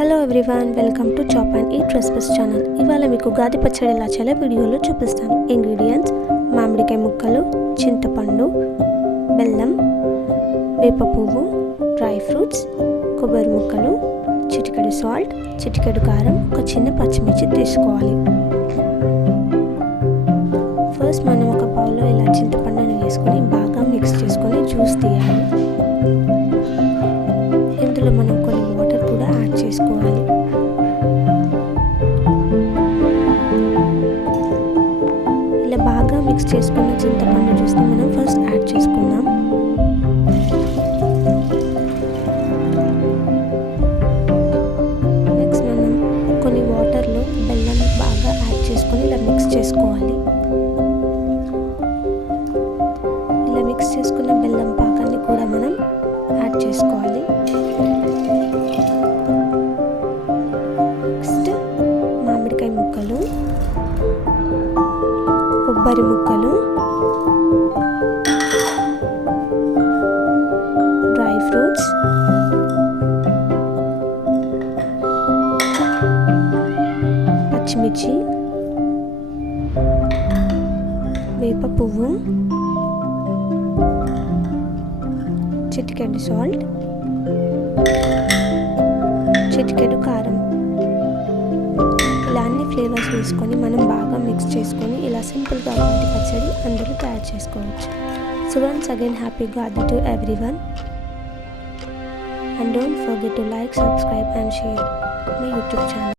Hello everyone, welcome to chop and eat recipes channel. ఇవాళ మీకు ఉగాది పచ్చడి ఎలా చేయాలో వీడియోలో చూపిస్తాను. ఇంగ్రీడియంట్స్: మామిడికాయ ముక్కలు, చింతపండు, బెల్లం, వేప పువ్వు, డ్రై ఫ్రూట్స్, కొబ్బరి ముక్కలు, చిటికెడు సాల్ట్, చిటికెడు కారం, ఒక చిన్న పచ్చిమిర్చి తీసుకోవాలి. ఫస్ట్ మనం ఒక బౌల్లో ఇలా చింతపండుని వేసుకొని బాగా మిక్స్ చేసుకొని జ్యూస్ తీయాలి. ఇందులో మనం కొన్ని వాటర్ కూడా యాడ్ చేసుకోవాలి. ఇలా బాగా మిక్స్ చేసుకున్న చింతపండు జ్యూస్ని మనం ఫస్ట్ యాడ్ చేసుకుందాం. నెక్స్ట్ మనం కొన్ని వాటర్లో బెల్లం బాగా యాడ్ చేసుకొని ఇలా మిక్స్ చేసుకోవాలి. ఇలా మిక్స్ చేసుకున్న బెల్లం పాకాన్ని కూడా మనం యాడ్ చేసుకోవాలి. నెక్స్ట్ మామిడికాయ ముక్కలు, కొబ్బరి ముక్కలు, డ్రై ఫ్రూట్స్, పచ్చిమిర్చి, వేప పువ్వు, చిటికెడు సాల్ట్, చిటికెడు కారం, ఇలా అన్ని ఫ్లేవర్స్ వేసుకొని మనం బాగా మిక్స్ చేసుకొని ఇలా సింపుల్గా ఉగాది పచ్చడి అందరూ తయారు చేసుకోవచ్చు. So once again happy Ugadi to everyone, and don't forget to like, subscribe and share my YouTube channel.